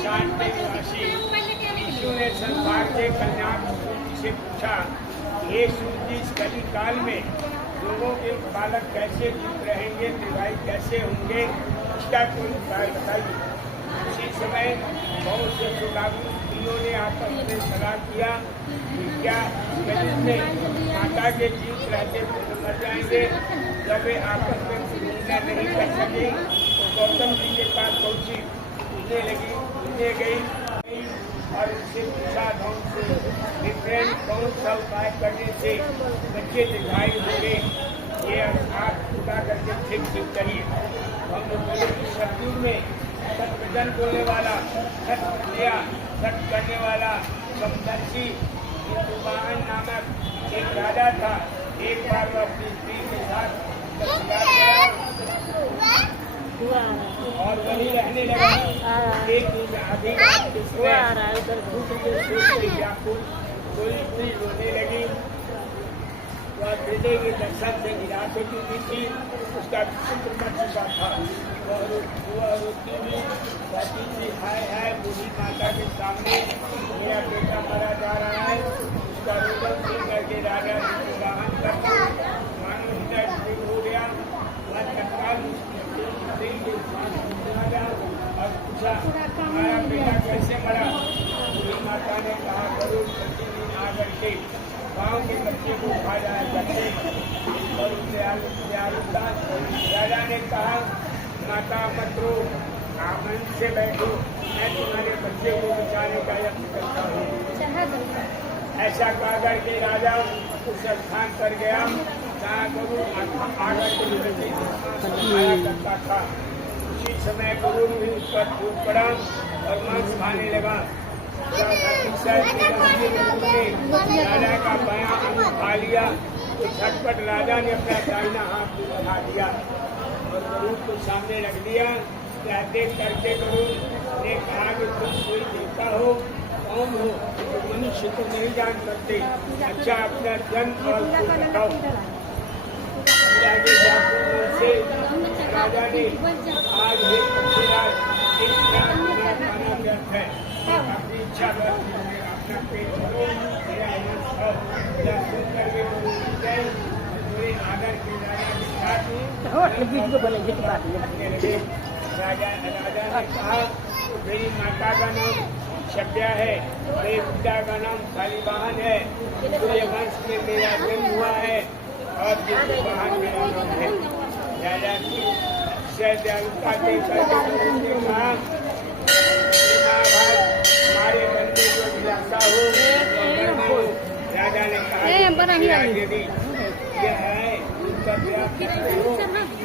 शांत निवासी विष्णु ने संसार के कल्याण सूर्य से पूछा, हे सूर्य, इस कली काल में लोगों के बालक कैसे जीवित रहेंगे, विवाहित कैसे होंगे, इसका कोई उपाय बताइए। उसी समय बहुत से श्रोतागणों ने आपस में सलाह किया कि क्या कली में माता के जीवित रहते मर जाएंगे। जब वे आपस में निर्णय नहीं कर सके तो गौतम जी के पास पहुंची, पूछने गई और उससे पूछा ढंग से विप्रेन कौन सा उपाय करने से बच्चे दिखाई होंगे, ये आप पूरा करके ठीक करिए। हम बोले कि सतयुग में सत्यवचन बोलने वाला, सत्य सत्य करने वाला समदर्शी वाहन नामक एक राजा था। एक बार वह अपनी स्त्री के साथ और वही रहने लगा। एक दिन आधी रात कोई रोने लगी। वह हृदय के दर्शन से निराश हो चुकी थी। उसका पुत्र मर चुका था। वह रोती हुई कहती थी, हाय हाय बूढ़ी माता के सामने मेरा बेटा मरा जा रहा है। उसका रोदन सुन करके राजा जी को वाहन करके मानो हृदय ठीक हो गया। वह तत्काल और पूछा, हमारा बेटा कैसे मरा। बूढ़ी माता ने कहा, जरूर प्रतिदिन आकर के गाँव के बच्चे को खा जाया करते और दयालुता। राजा ने कहा, माता मत रो, आनंद से बैठो, मैं तुम्हारे बच्चे को बचाने का यत्न करता हूँ। ऐसा कहकर के राजा उस स्थान पर गया जहाँ गुरु आकर के आया करता था। उसी समय गुरु भी उस पर टूट पड़ा और मांस खाने लगा। राजा का बायां अंग खा लिया तो झटपट राजा ने अपना दाहिना हाथ उठा दिया और गुरु को सामने रख दिया। कहते करके गुरु ने कहा कि तुम कोई देवता हो, कौन हो, तो मनुष्य को नहीं जान सकते। अच्छा अपना जन्म और बताओ। से राजा ने आज खाना व्यर्थ है, अपनी इच्छा अपना पेट भरो, सुन करके पूरे आदर के राजा ने कहा, मेरी माता का नाम शब्या है, मेरे पिता का नाम शालिवाहन है। पूरे वंश में मेरा जन्म हुआ है और वाहन मेरा नाम है। राजा की दयालुता के कहा, हमारे मन में जो विलासा हो। राजा ने कहा, यदि यह है उनका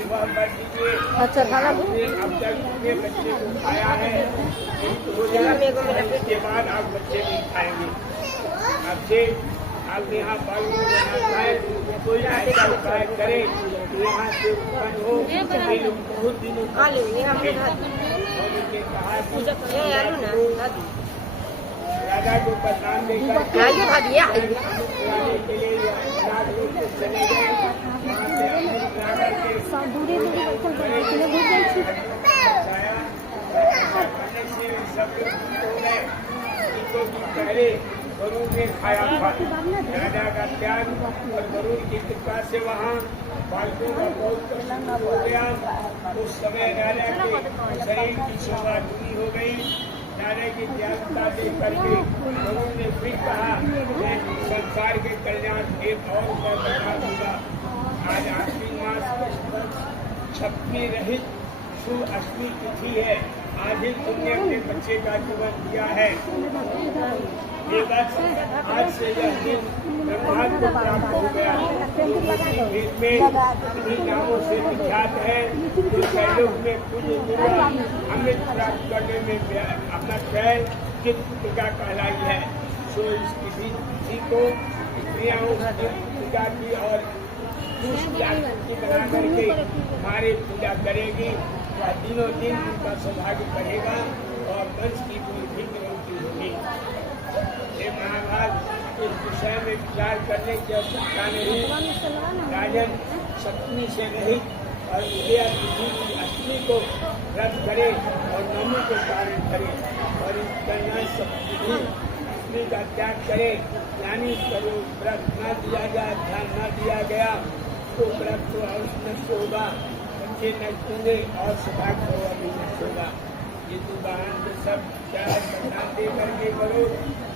वह कर दीजिए। अच्छा अब तक पूरे बच्चे को खाया है, इसके बाद आप बच्चे नहीं खाएंगे। आपसे आप यहाँ बाल बनाता है, कोई ऐसा उपाय करे यहाँ से उत्पन्न हो। बहुत दिनों राजा को बदनाम नहीं करते के लिए चले गए। पहले गरुड़ ने खाया था। राजा का त्याग और गरुड़ की कृपा से वहाँ बालकों का बहुत प्रसन्न हो गया। उस समय राजा के शरीर की शोभा दूरी हो गई। राजा की त्यागता देख करके गरुड़ ने फिर कहा, मैं संसार के कल्याण एक और बता दूंगा। आज आश्विन मास छपनी रहित शुभ अष्टमी तिथि है। आज ही तुमने अपने बच्चे का जीवन दिया है। ये बस आज से यह दिन ब्रह्मांड को प्राप्त हो गया। वेद में इन्हीं नामों से विख्यात है। जो कैलोक में पूज्य दुर्गा अमृत प्राप्त करने में अपना पैर दुर्गा कहलाई है। सो इस किसी को क्रियाओं दुर्गा की और की बना करके हमारी पूजा करेगी। वह दिनों दिन उनका सौभाग्य बढ़ेगा और वंश की पूरी क्रांति होगी। ये महाभारत इस विषय में विचार करने की आवश्यकता नहीं। राजन सप्तमी से नहीं और विजया तिथि की अष्टमी को व्रत करे और नवमी के कारण करे और इस कन्या सप्तमी का त्याग करे, यानी करो व्रत न दिया गया, ध्यान न दिया गया तो व्रत तो अवश्य नष्ट होगा, बच्चे नष्ट होंगे और सौभाग्य भी नष्ट होगा। ये तो वाहन तो सब बता दे करके करो।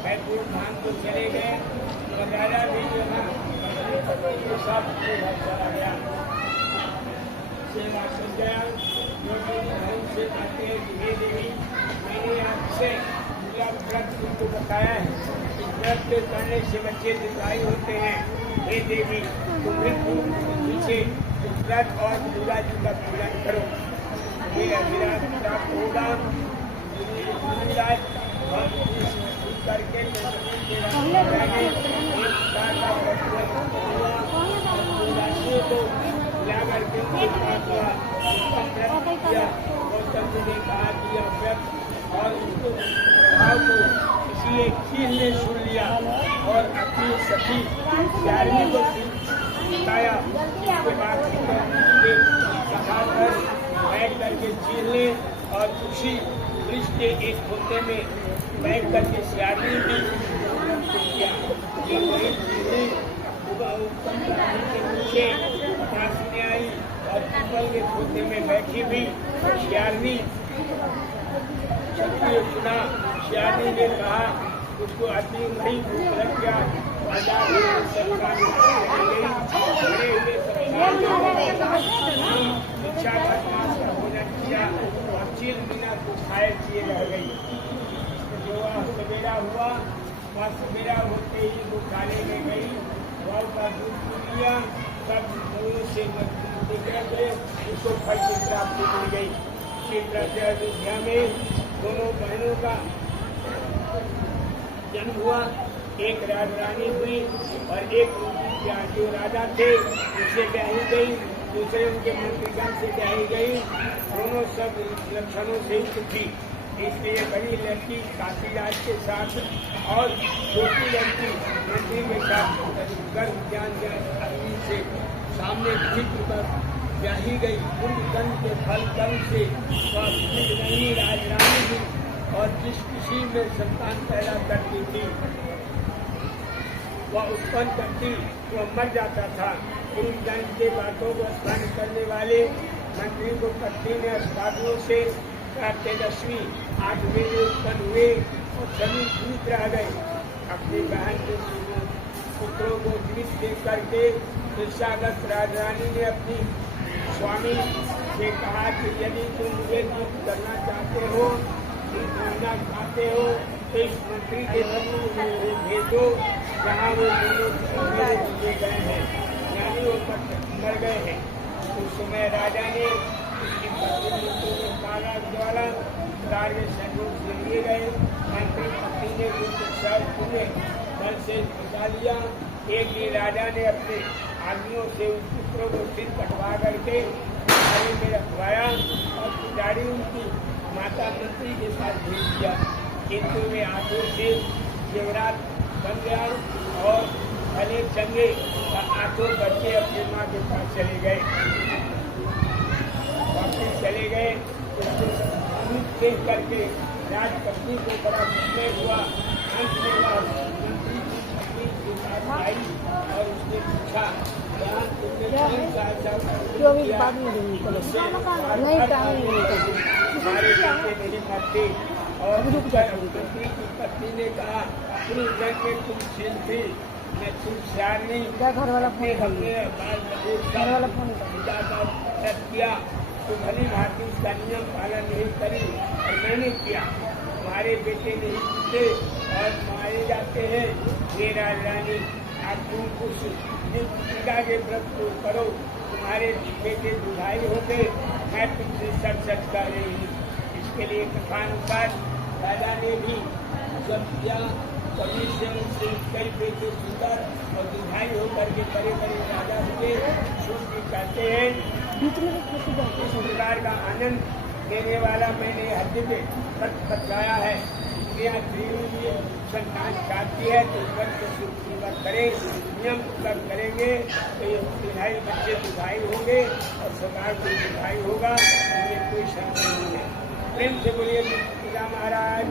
बैकुंठ धाम तो चले गए, राजा भी जो है सब चला गया, सेवा सुन गया। जो धर्म से कहते हैं कि हे देवी, मैंने आपसे व्रत तुमको बताया है, इस व्रत के करने से बच्चे दीर्घायु होते हैं। हे देवी, तुम मृत्यु पीछे इस व्रत और दुर्गा जी का पूजन करो, ये अभिलाष प्राप्त होगा। करके जाकर के गौतम ने कहा कि यह व्रत और उसको प्रभाव को किसी एक चीज ने सुन लिया और अपनी सखी प्यारी को बताया। इसके बाद बैठ करके चीज ले और उसी वृक्ष के एक होते में बैठ करके श्यामी भी किया। नीचे पास में आई और पीपल के खोते में बैठी भी श्यामी शक्ति सुना। श्यामी ने कहा उसको अति नहीं लग गया, शिक्षा का भोजन किया और चीर बिना कुछ खाए पिए रह गई। जो सवेरा हुआ, वह सवेरा होते ही वो खाने में गई, गौ का दूध पी लिया, सब दोनों से निकल गए, उसको फल की प्राप्ति मिल गई। इसी तरह से अयोध्या में दोनों बहनों का जन्म हुआ, एक राजरानी हुई और एक जो राजा थे उससे ब्याही गई, दूसरे उनके मंत्रीगण से ब्याही गई। दोनों सब लक्षणों से युक्त थी, इसलिए बड़ी लड़की काशीराज के साथ और छोटी लड़की मंत्री के साथ गर्भ ज्ञान अग्नि से सामने चित्र पर ब्याही गई। कुंभ के फल कर्म से नहीं राजरानी थी और जिस किसी में संतान पैदा करती थी वह उत्पन्न करती वह मर जाता था। गुरुजन के बातों को स्मरण करने वाले मंत्री को पत्नी ने अस्पतालों से तेजस्वी 8 महीने उत्पन्न हुए और सभी जीवित रह गए। अपनी बहन के पुत्रों को जीवित देख करके ईर्ष्यागत राजरानी ने अपनी स्वामी से कहा कि यदि तुम मुझे मुक्त करना चाहते हो, ढूंढना चाहते हो तो इस मंत्री के भेजो जहाँ वो दोनों दिए गए हैं, यानी वो मर गए हैं। उस समय राजा ने उसकी काला द्वारा कार्य सहयोग से लिए गए। मंत्री पत्नी ने पूरे बल से बचा लिया। एक ही राजा ने अपने आदमियों से उस पुत्रों को सिर कटवा करके थाली में रखवाया और पुजारी उनकी माता मंत्री के साथ भेज दिया, किंतु वे आंखों से जेवरात बन गया और भले चंगे आंखों बच्चे अपनी माँ के पास चले गए। वापस चले गए, उसको देख करके राजपत्नी को बड़ा विस्मय हुआ। अंत में वह मंत्री की पत्नी के साथ आई और उसने पूछा हमारे बेटे नहीं मरते। और मंत्री की पत्नी ने कहा गुरुजन में तुम छीन थी, मैं तुम श्यार नहीं। घर वाला हमने पिता का किया तो भली भांति उसका नियम पालन नहीं करी और मैंने किया। तुम्हारे बेटे नहीं जीते और मारे जाते हैं। ये राजरानी आप तुम उस टीका के व्रत को करो, तुम्हारे बेटे दुधाई हो गए, मैं तुमसे सच सच कर रही हूँ। इसके लिए कथानुसार राजा ने भी जब किया कभी से उनसे कई बेटे सुंदर और दुधाई होकर के बड़े बड़े राजा हुए। सूर्य कहते हैं इस प्रकार का आनंद देने वाला मैंने हृदय में बतलाया है। स्त्रियाँ संतान चाहती है तो बच्चे सुखपूर्वक करें, नियम पूर्वक करेंगे तो ये तिहाई बच्चे दुखाई होंगे और सरकार को दुखाई होगा, इसमें कोई शक नहीं है। प्रेम से बोलिए तुलसी महाराज।